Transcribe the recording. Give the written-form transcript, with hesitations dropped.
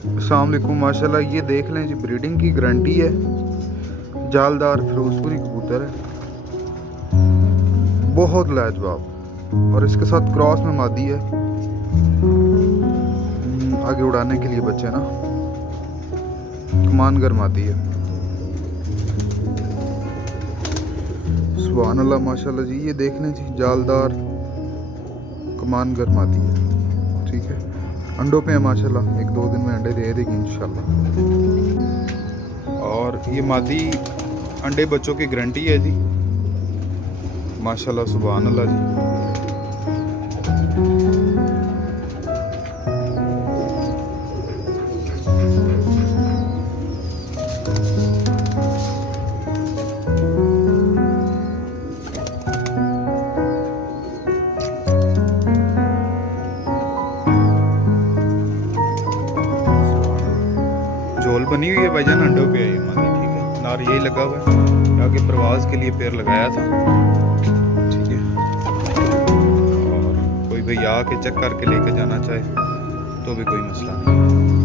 अस्सलाम वालेकुम। माशाल्लाह ये देख लें जी, ब्रीडिंग की गारंटी है। जालदार फिरोजपुरी कबूतर है, बहुत लाजवाब। और इसके साथ क्रॉस में मादी है, आगे उड़ाने के लिए बच्चे ना, कमानगर मादी है। सुभान अल्लाह माशाल्लाह जी, ये देख लें जी, जालदार कमानगर मादी है। ठीक है, अंडों पे है माशाल्लाह, 1-2 दिन में अंडे दे देगी इंशाल्लाह। और ये मादी अंडे बच्चों की गारंटी है जी। माशाल्लाह सुभान अल्लाह जी। झोल बनी हुई है भाईजान, अंडों पे है ये मादी। ठीक है, नार यही लगा हुआ है, आगे प्रवास के लिए पैर लगाया था। ठीक है, और कोई भैया आके चेक करके लेके जाना चाहे तो भी कोई मसला नहीं है।